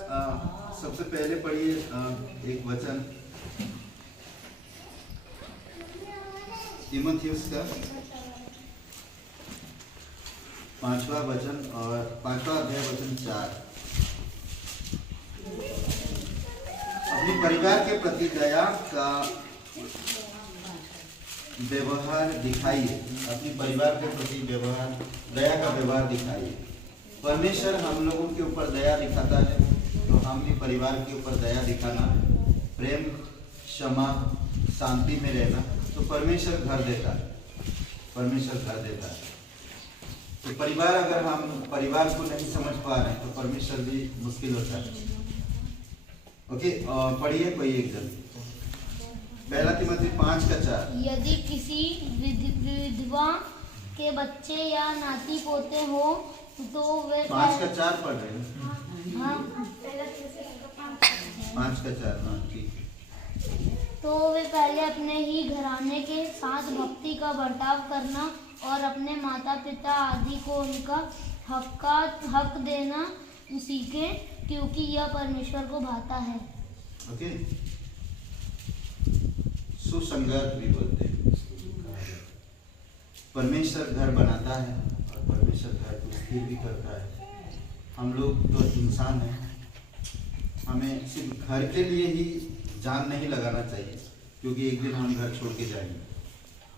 सबसे पहले पढ़िए एक वचन तीमुथियुस का 5वां वचन और 5वां अध्याय वचन 4। अपने परिवार के प्रति दया का व्यवहार दिखाइए। अपने परिवार के प्रति दया का व्यवहार दिखाइए। परमेश्वर हम लोगों के ऊपर दया दिखाता है, तो हम भी परिवार के ऊपर दया दिखाना, प्रेम, क्षमा, शांति में रहना, तो परमेश्वर घर देता है। परमेश्वर घर देता है। तो परिवार, अगर हम परिवार को नहीं समझ पा रहे हैं तो परमेश्वर भी मुश्किल होता है। ओके, पढ़िए कोई एक जन। 1 तीमुथी 5:4। यदि किसी विधवा के बच्चे या नाती पोते हो तो वे 5:4 पढ़ रहे हैं। हाँ 5:4। हाँ ठीक। तो वे पहले अपने ही घराने के साथ भक्ति का बर्ताव करना और अपने माता पिता आदि को उनका हक देना सीखें, क्योंकि यह परमेश्वर को भाता है। ओके, सुसंगत भी बोलते हैं। परमेश्वर घर बनाता है और परमेश्वर घर को स्थिर भी करता है। हम लोग तो इंसान हैं, हमें सिर्फ घर के लिए ही जान नहीं लगाना चाहिए, क्योंकि एक दिन हम घर छोड़ के जाएंगे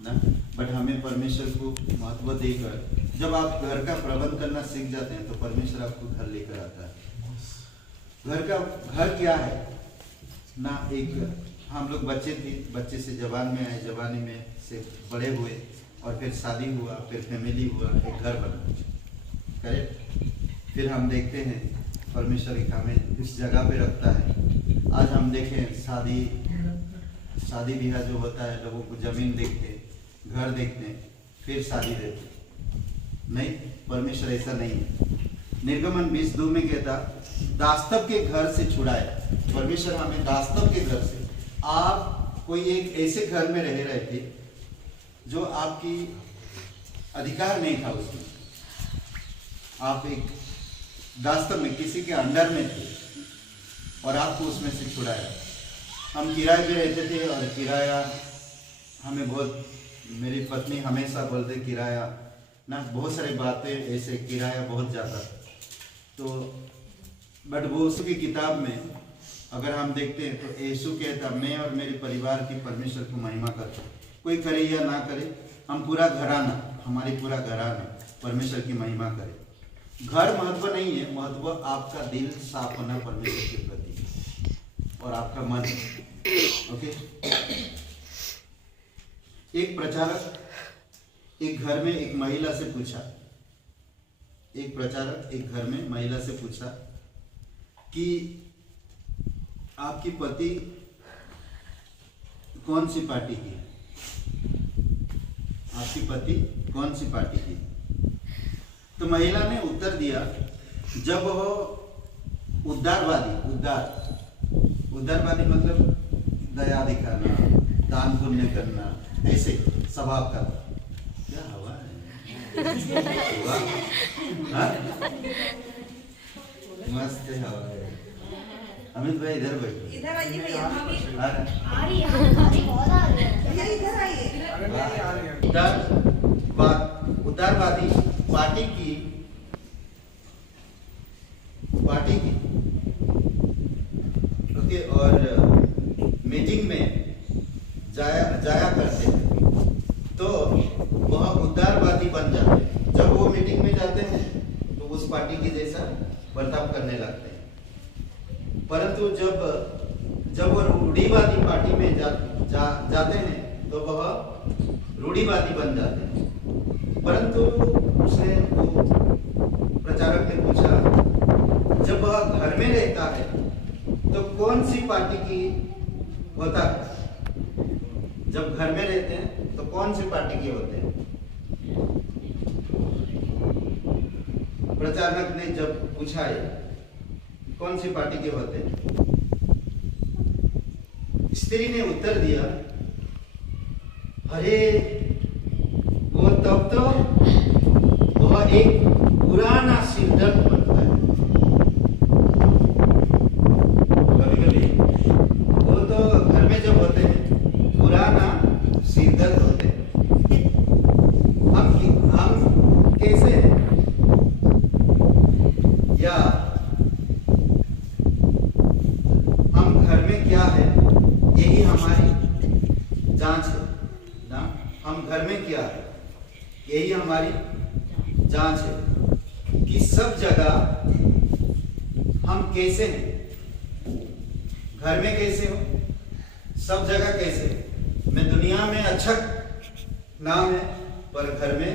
ना। बट हमें परमेश्वर को महत्व देकर, जब आप घर का प्रबंध करना सीख जाते हैं तो परमेश्वर आपको घर लेकर आता है। घर क्या है ना। एक हम लोग बच्चे थे, बच्चे से जवान में आए, जवानी में से बड़े हुए और फिर शादी हुआ, फिर फैमिली हुआ, एक घर बना। करेक्ट। फिर हम देखते हैं परमेश्वर एक हमें इस जगह पे रखता है। आज हम देखें शादी ब्याह जो होता है, लोगों को जमीन देखते, घर देखते, फिर शादी देते। नहीं, परमेश्वर ऐसा नहीं है। निर्गमन 20:2 में कहता, दास्तव के घर से छुड़ाया। परमेश्वर हमें दास्तव के घर से, आप कोई एक ऐसे घर में रहे थे जो आपकी अधिकार नहीं था उसमें। आप एक दास्तव में किसी के अंडर में थे और आपको उसमें से छुड़ाया। हम किराए पे रहते थे और किराया हमें बहुत, मेरी पत्नी हमेशा बोलते किराया ना, बहुत सारी बातें ऐसे, किराया बहुत ज़्यादा। तो बट वो उसकी किताब में अगर हम देखते हैं तो यीशु कहता, मैं और मेरे परिवार की परमेश्वर को महिमा करता। कोई करे या ना करे, हम पूरा घराना, हमारी पूरा घराना परमेश्वर की महिमा करे। घर महत्व नहीं है, महत्व आपका दिल साफ होना परमेश्वर के प्रति और आपका मन। ओके। एक प्रचारक एक घर में एक महिला से पूछा, एक प्रचारक एक घर में महिला से पूछा कि आपकी पति कौन सी पार्टी की है? आपकी पति कौन सी पार्टी की? तो महिला ने उत्तर दिया, जब वो उदारवादी मतलब दया दिखाना, दान पुण्य करना, ऐसे स्वभाव का। क्या हवा है? मस्त हवा है। अमित भाई इधर बैठो। इधर आइए भैया। आ रही है। इधर आइए। उदारवादी पार्टी की ओके, और मीटिंग में जाया करते हैं तो वह उदारवादी बन जाते हैं। जब वो मीटिंग में जाते हैं तो उस पार्टी के जैसा बर्ताव करने लगते हैं। परंतु जब वो रूढ़िवादी पार्टी में जाते हैं तो वह रूढ़िवादी बन जाते हैं। परंतु उसने प्रचारक ने पूछा, जब वह घर में रहता है तो कौन सी पार्टी की होता है? जब घर में रहते हैं तो कौन सी पार्टी के होते हैं? प्रचारक ने जब पूछा कौन सी पार्टी के होते हैं, स्त्री ने उत्तर दिया, अरे वो तब तो वह एक पुराना सिद्धांत बनता है। जांच है ना। हम घर में क्या है, यही हमारी जांच है कि सब जगह हम कैसे हैं। घर में कैसे हो, सब जगह कैसे हो। मैं दुनिया में अच्छा नाम है पर घर में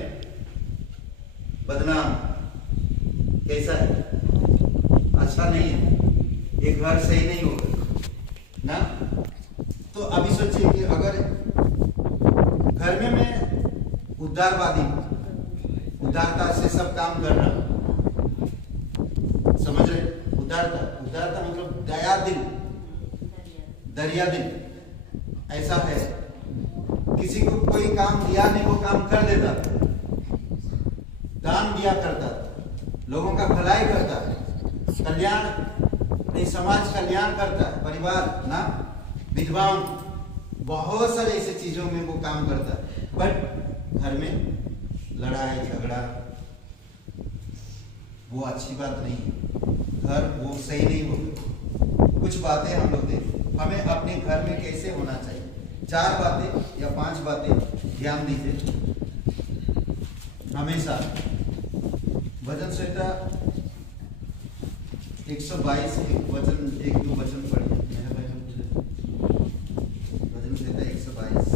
बदनाम कैसा है, अच्छा नहीं है, ये घर सही नहीं होगा ना। तो अभी सोचिए कि अगर घर में मैं उदारवादी हूं, उदारता से सब काम कर रहा हूं, समझ रहे। उदारता मतलब दया दिल, दरिया दिल ऐसा है। किसी को कोई काम दिया नहीं, वो काम कर देता, दान दिया करता, लोगों का भलाई करता है, कल्याण समाज कल्याण करता है, परिवार ना, विधवाओं, बहुत सारे ऐसे चीजों में वो काम करता है। बट घर में लड़ाई झगड़ा वो अच्छी बात नहीं है, घर वो सही नहीं होगा। कुछ बातें हम लोग देखें, हमें अपने घर में कैसे होना चाहिए। 4 बातें या 5 बातें ध्यान दीजिए। हमेशा भजन संहिता 122 एक दो वचन पढ़िए मेरे भाई। भजन संहिता 122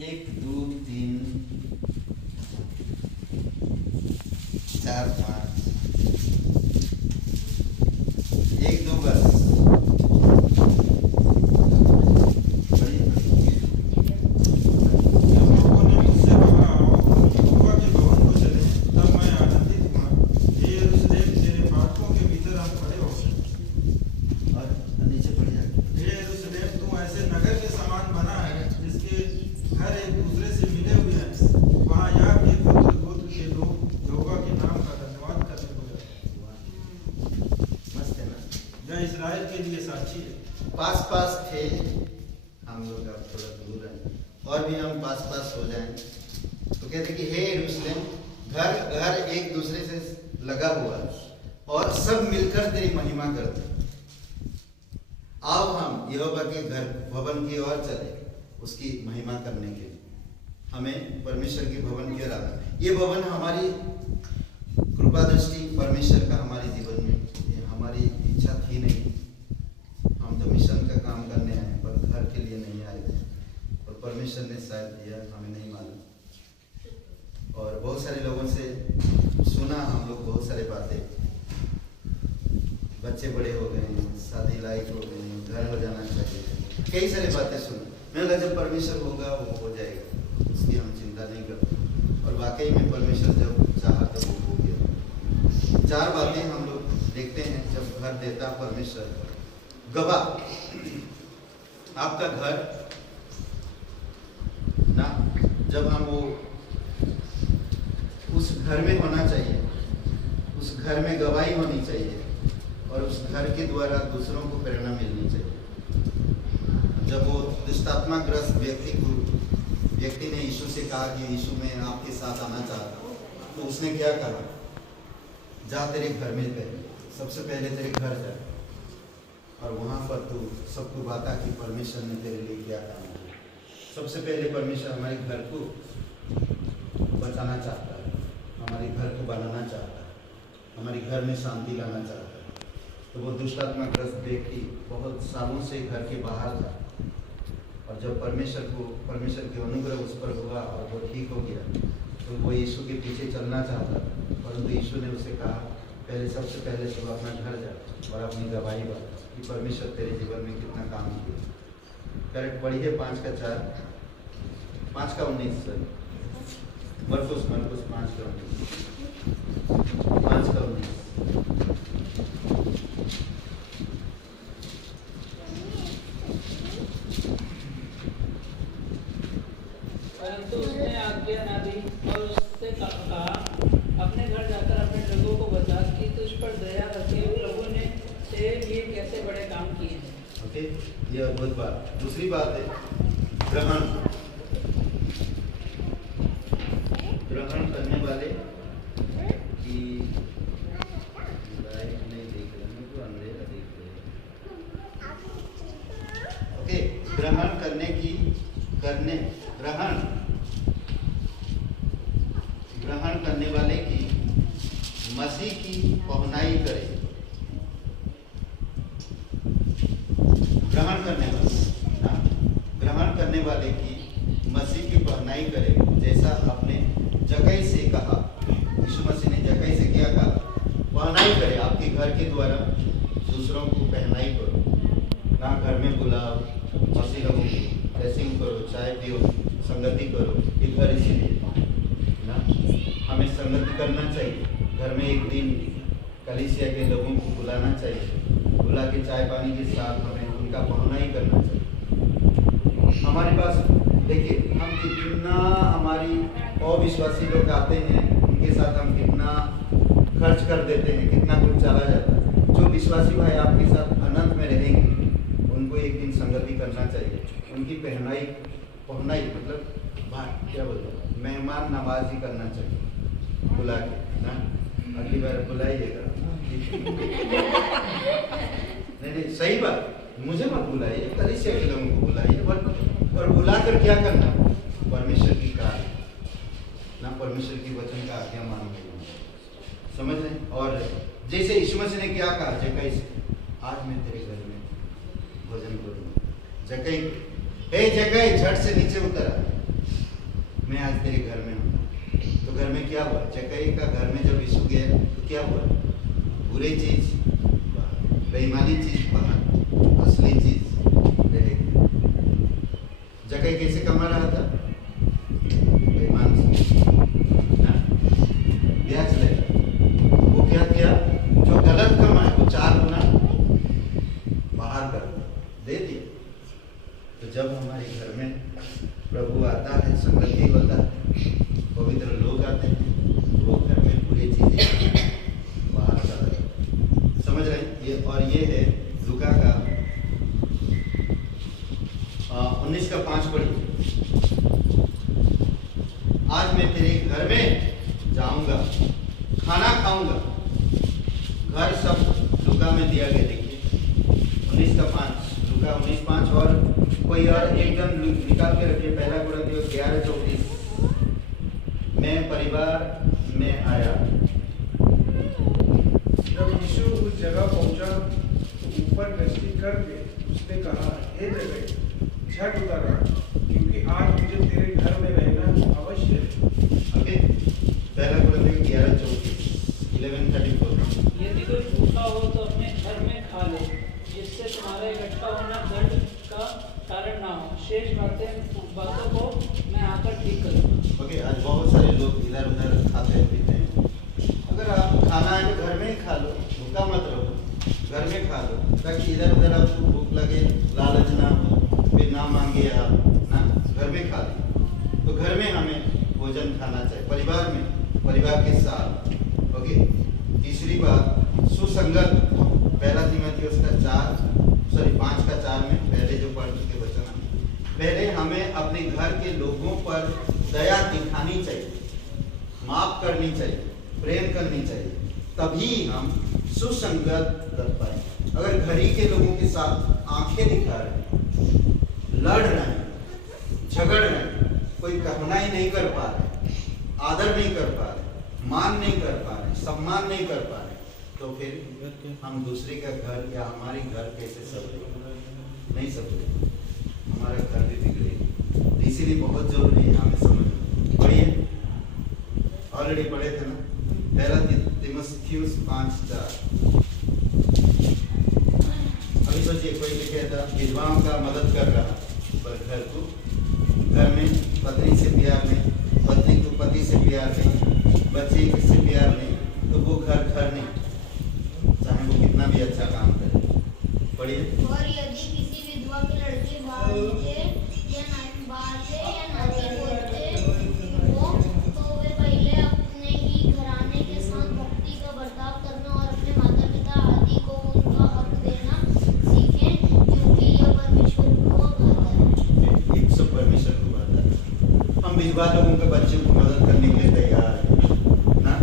1 2 3 4 5 1 2 बस इस्राएल के लिए साक्षी है। पास थे हम लोग, अब थोड़ा दूर है और भी हम पास हो जाएं तो कहते कि हे यरूशलेम, घर एक दूसरे से लगा हुआ और सब मिलकर तेरी महिमा करते। आओ हम यहोवा के घर भवन की ओर चले, उसकी महिमा करने के लिए। हमें परमेश्वर के भवन की ओर आना। ये भवन हमारी कृपा दृष्टि परमेश्वर का हमारे जीवन में, ये हमारी इच्छा थी नहीं। हम तो मिशन का काम करने आए पर घर के लिए नहीं आए थे, और परमेश्वर ने शायद दिया, हमें नहीं मालूम। और बहुत सारे लोगों से सुना हम लोग बहुत सारी बातें, बच्चे बड़े हो गए, शादी लायक हो गए, घर हो जाना चाहिए, कई सारी बातें सुना। मैंने कहा जब परमेश्वर होगा वो हो जाएगा, उसकी हम चिंता नहीं करते। और वाकई में परमेश्वर जब चाहा तो वो हो गया। 4 बातें हम लोग देखते हैं जब घर देता परमेश्वर। गवाह, आपका घर ना, जब हम वो उस घर में होना चाहिए, उस घर में गवाही होनी चाहिए और उस घर के द्वारा दूसरों को प्रेरणा मिलनी चाहिए। जब वो दुष्टात्माग्रस्त व्यक्ति ने यीशु से कहा कि यीशु मैं आपके साथ आना चाहता हूँ, तो उसने क्या कहा, जा तेरे घर में पहले, सबसे पहले तेरे घर जा और वहाँ पर तू सबको बता कि परमेश्वर ने तेरे लिए क्या काम किया। सबसे पहले परमेश्वर हमारे घर को बचाना चाहता है, हमारे घर को बनाना चाहता है, हमारे घर में शांति लाना चाहता है। तो वो दुष्टात्माग्रस्त व्यक्ति बहुत सालों से घर के बाहर था, और जब परमेश्वर की अनुग्रह उस पर हुआ और वो ठीक हो गया, तो वो यीशु के पीछे चलना चाहता था। परंतु यीशु ने उसे कहा पहले सबसे पहले तो अपना घर जा और अपनी गवाही बता कि परमेश्वर तेरे जीवन में कितना काम किया। करेक्ट पढ़िए 5:4, 5:19 सर, मरकुस 5:19, 5:19। परंतु उसने आज्ञा न दी और उससे कहा, अपने घर जाकर अपने लोगों को बता कि तुझ पर दया रखी प्रभु ने तेरे ये कैसे बड़े काम किए हैं। ओके, ये अद्भुत बात। दूसरी बात है ग्रहण करने वाले की लाइट नहीं देख रहे हैं, तो अंधेरा देख रहे हैं। करने वाले की मसीह की पहुनाई करे। ग्रहण करने वाले की मसीह की पहुनाई करे, जैसा आपने जगह से कहा। यीशु मसीह ने जगह से क्या कहा? पहुनाई करे। आपके घर के द्वारा दूसरों को पहनाई करो ना, घर में बुलाओ, मसीह लोगों की ड्रेसिंग करो, चाय पियो, संगति करो। ये घर इसीलिए ना, हमें संगति करना चाहिए। घर में एक दिन कलीसिया के लोगों को बुलाना चाहिए, बुला के चाय पानी के साथ हमें उनका पहुनाई करना चाहिए। हमारे पास देखिए, हम कितना, हमारी अविश्वासी लोग आते हैं, उनके साथ हम कितना खर्च कर देते हैं, कितना कुछ चला जाता है। जो विश्वासी भाई आपके साथ अनंत में रहेंगे, उनको एक दिन संगति करना चाहिए। उनकी पहुनाई मतलब क्या बोलते हैं, मेहमान नवाजी करना चाहिए, बुला के ना। अगली बार बुलाइएगा। नहीं, सही बात, मुझे मत बुलाइए, कलीसिया के लोगों को बुलाइए। और बुलाकर क्या करना? परमेश्वर की कार्य ना, परमेश्वर की वचन का आज्ञा मानना, समझ रहे? और जैसे यीशु मसीह ने क्या कहा, जगह से, आज मैं तेरे घर में भोजन करूँगा। जगह झट से नीचे उतरा, मैं आज तेरे घर में हूँ। तो घर में क्या हुआ? जगह का घर में जब यीशु गया तो क्या हुआ? बुरी चीज बेईमानी चीज बाहर, असली चीज रहेगी। जगह कैसे कमा रहा था? बेईमान से ब्याज लेगा। वो क्या किया? जो गलत कमाए वो 4 गुना बाहर कर दे दिया। तो जब हमारे घर में प्रभु आता है, संगति होता है, पवित्र लोग आते हैं, वो घर में बुरी चीजें बाहर कर रहे हैं, समझ रहे हैं? ये है लूका का 19:5 पढ़िए। आज मैं तेरे घर में जाऊंगा, खाना खाऊंगा। घर सब लूका में दिया गया, देखिए 19:5, लूका 19:5। और कोई और एकदम निकाल के रखिए, 1 कोरिन्थियों 11:34। मैं परिवार में आया। जब यीशु उस जगह पहुंचा तो ऊपर दृष्टि करके उसने कहा, हे जगह झट उतरना, क्योंकि आज मुझे तेरे घर में रहना अवश्य है। ओके, 1 कोरिन्थियों 11:34। यदि कोई भूखा हो तो अपने घर में खा ले, जिससे तुम्हारा इकट्ठा होना दंड का कारण ना हो। शेष बातों को मैं आकर ठीक करूँगा। ओके, आज बहुत सारे लोग इधर उधर खाते पीते हैं। अगर आप खाना है तो घर में ही खा लो, भूखा मत रहो, घर में खा लो, ताकि इधर उधर आपको भूख लगे, लालच ना हो, फिर ना मांगे आप ना, घर में खा ले। तो घर में हमें भोजन खाना चाहिए, परिवार में, परिवार के साथ। ओके, तीसरी बात, सुसंगत। 1 तीमुथियुस 5:4 में पहले जो पढ़ चुके वचन, पहले हमें अपने घर के लोगों पर दया दिखानी चाहिए, माफ करनी चाहिए, प्रेम करनी चाहिए, तभी हम सुसंगत कर पाए। अगर घर ही के लोगों के साथ आंखें दिखा रहे, लड़ रहे हैं, झगड़ रहे हैं, कोई पहुनाई नहीं कर पा रहे, आदर नहीं कर पा रहे, मान नहीं कर पा रहे, सम्मान नहीं कर पा रहे, तो फिर हम दूसरे का घर या हमारे घर कैसे संभले? नहीं संभले, हमारा घर भी बिगड़ेगा। इसीलिए बहुत जरूरी है हमें समझना। पढ़िए, ऑलरेडी पढ़े थे ना, 1 तीमुथियुस 5:4। अभी सोचिए, कोई भी कहता विधवाओं का मदद कर रहा, पर घर में पत्नी से प्यार नहीं, पत्नी को पति से प्यार नहीं, बच्चे से प्यार नहीं, तो वो घर नहीं, चाहे वो कितना भी अच्छा काम करे। पढ़िए। और यदि किसी विधवा के लड़के बाहर या नाती बोलते हो, तो वे पहले अपने ही घराने के साथ भक्ति का बर्ताव करना और अपने माता पिता आदि को उनका हक देना सीखें, क्योंकि यह परमेश्वर को भाता है। एक सब परमेश्वर को भाता है। हम विधवा लोगों के बच्चों को मदद करने के लिए तैयार है ना,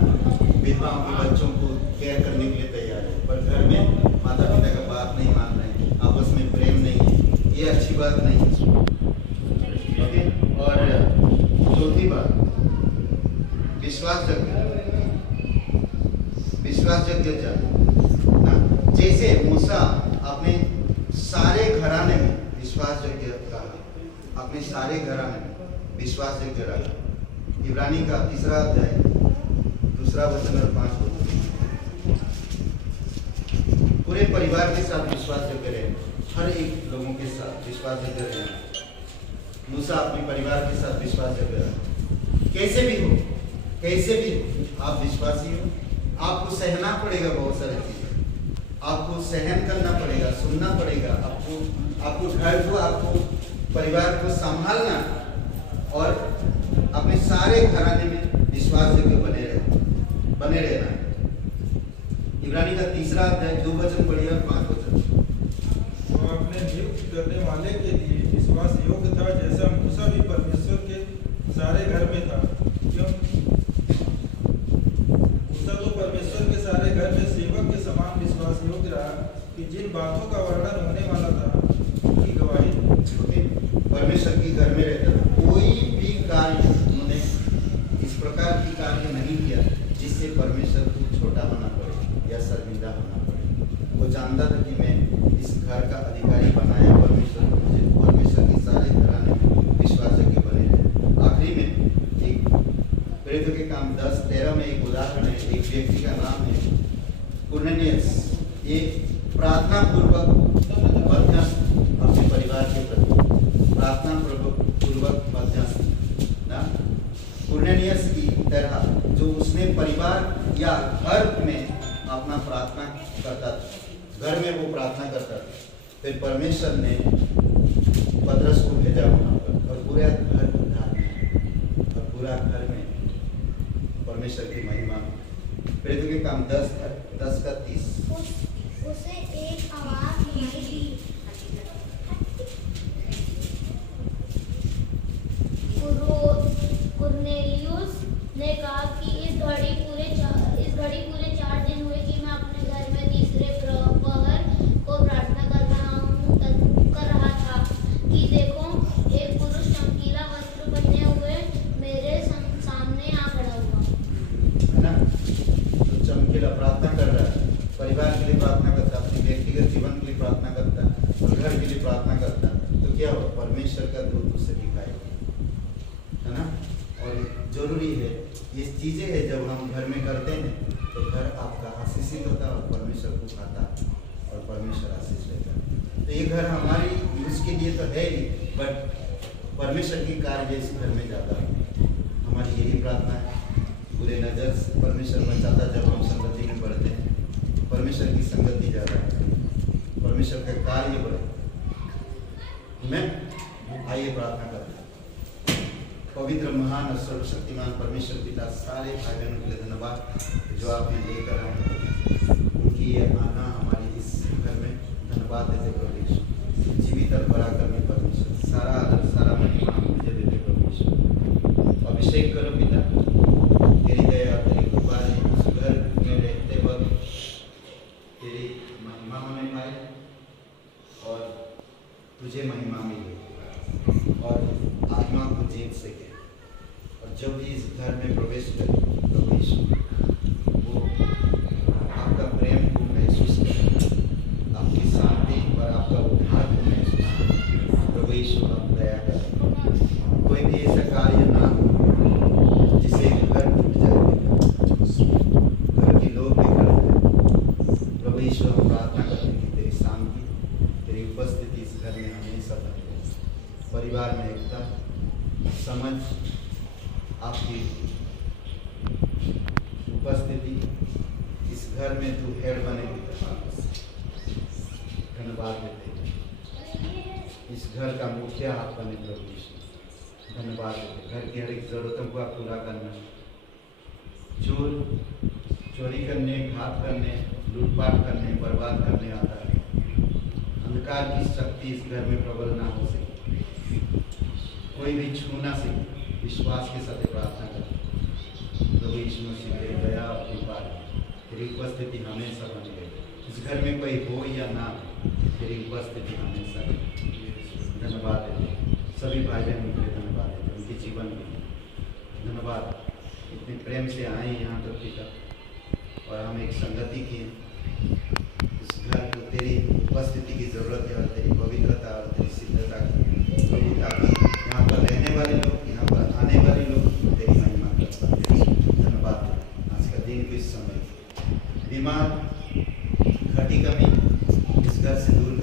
विधवाओं के बच्चों को केयर करने के लिए तैयार है, पर घर में माता पिता का बात नहीं मान रहे, आपस में प्रेम नहीं है, ये अच्छी बात नहीं है। ओके, और चौथी बात, विश्वास रखना। विश्वासयोग्य जन ना, जैसे मूसा अपने सारे घराने में विश्वासयोग्य कहा, अपने सारे घराने में विश्वासयोग्य रहा। इब्रानी का 3 अध्याय 2 वचन और 5 वचन, पूरे परिवार के साथ विश्वासयोग्य रहे, हर एक लोगों के साथ विश्वासयोग्य रहे। मूसा अपने परिवार के साथ विश्वासयोग्य रहा। कैसे भी हो आप विश्वासी हो, आपको सहना पड़ेगा बहुत सारी चीजें, आपको सहन करना पड़ेगा, सुनना पड़ेगा, आपको घर को, आपको परिवार को संभालना और अपने सारे घराने में विश्वासयोग्य बने रहना। इब्रानी का 3 अध्याय 2 वचन पढ़िए और 5 वचन। वो अपने नियुक्त करने वाले के लिए विश्वास योग्य था, जैसा मूसा भी परमेश्वर के सारे घर में था। क्यों? मूसा तो परमेश्वर के सारे घर में सेवक के समान विश्वास योग्य रहा कि जिन बातों का वर्णन होने वाला था उनकी गवाही परमेश्वर के घर में रहता था। कोई भी कार्य उन्होंने इस प्रकार की कार्य नहीं किया जिससे परमेश्वर को छोटा होना पड़े या शर्मिंदा होना पड़े। वो जानता था कि मैं इस घर का अधिकारी बनाया परमेश्वर, मुझे परमेश्वर के सारे घराने में विश्वासयोग्य बने रहे। आखिरी में एक प्रेरितों के काम 10:13 में एक उदाहरण है। एक व्यक्ति का नाम है कुरनेलियस। ये प्रार्थना पूर्वक मध्यस्थ, अपने परिवार के प्रति प्रार्थना पूर्वक मध्यस्थ ना, कुरनेलियस की तरह जो उसने परिवार या घर में अपना प्रार्थना करता था, घर में वो प्रार्थना करता था। फिर परमेश्वर ने पतरस को भेजा वहाँ पर और पूरा घर उद्धार में और पूरा घर में परमेश्वर की महिमा। प्रेरितों के काम 10:30। उसे एक आवाज सुनाई दी, कुरनेलियुस ने कहा कि इस घड़ी पूरे 4 दिन हुए कि मैं अपने घर में तीसरे प्रहर को प्रार्थना कर रहा था कि देखो एक पुरुष चमकीला वस्त्र पहने हुए मेरे सामने आ खड़ा हुआ है ना। तो चमकीला प्रार्थना कर रहा है, परिवार के लिए प्रार्थना करता, अपने व्यक्तिगत जीवन के लिए प्रार्थना करता और घर के लिए प्रार्थना करता, तो क्या हो, परमेश्वर का दूत उसे दिखाएगा, है ना। और जरूरी है, ये चीजें है जब हम घर में करते हैं तो घर आपका आशीषित होता है और परमेश्वर को खाता और परमेश्वर आशीष देता है। तो ये घर हमारी यूज के लिए तो है ही, बट परमेश्वर की कार्य इस घर में जाता है। हमारी यही प्रार्थना है, बुरे नजर से परमेश्वर बचाता जब हम संगति में बढ़ते हैं, परमेश्वर की संगति ज़्यादा है, परमेश्वर का कार्य बढ़े। मैं आइए प्रार्थना करते हैं। पवित्र महान और सर्वशक्तिमान परमेश्वर पिता, सारे भाई बहनों के लिए धन्यवाद जो आपने लेकर आए, उनकी ये आना हमारी इस घर में धन्यवाद देते परमेश्वर। जीवित और बड़ा करने परमेश्वर, सारा आदर सारा महिमा मुझे देते परमेश्वर। अभिषेक करो पिता, तेरी दया तेरी कृपा ने उस घर में रहते वक्त तेरी महिमा हमें पाए और तुझे महिमा मिले और आत्मा को जीत सके। और जब भी इस घर में प्रवेश करे प्रभु यीशु, वो आपका प्रेम को महसूस करे, आपकी शांति और आपका उद्धार को महसूस करे। प्रभु यीशु आप दया करें, कोई भी ऐसा कार्य ना हो जिसे घर टूट जाए, घर के लोग बिगड़ जाए। प्रभु यीशु हम प्रार्थना करते हैं कि तेरी शांति, तेरी उपस्थिति इस घर में हमेशा बनी रहे। परिवार में एकता, समझ, आपकी उपस्थिति इस घर में तू हेड बने धन्यवाद देते हैं। इस घर का मुखिया आप बने प्रभु यीशु, धन्यवाद देते। घर की हर एक जरूरतों को आप पूरा करना, चोरी करने, घात करने, लूटपाट करने, बर्बाद करने आता है, अंधकार की शक्ति इस घर में प्रबल ना हो सके, कोई भी छू ना सके। विश्वास के साथ प्रार्थना करें प्रभु यीशु मसीह तेरी दया और कृपा, तेरी उपस्थिति हमेशा बनी रहे। इस घर में कोई हो या ना, तेरी उपस्थिति हमेशा रहे। धन्यवाद देते सभी भाई बहनों के लिए, धन्यवाद देते उनके जीवन के लिए धन्यवाद। इतने प्रेम से आए यहाँ तक पिता, और हम एक संगति की इस घर को तेरी उपस्थिति की ज़रूरत है और तेरी पवित्रता और तेरी सिद्धता की प्रभु, ताकि यहाँ पर रहने वाले लोग, यहाँ पर आने वाले लोग तेरी महिमा कर पाए। धन्यवाद आज का दिन को इस समय बीमार घटी कमी इस घर से दूर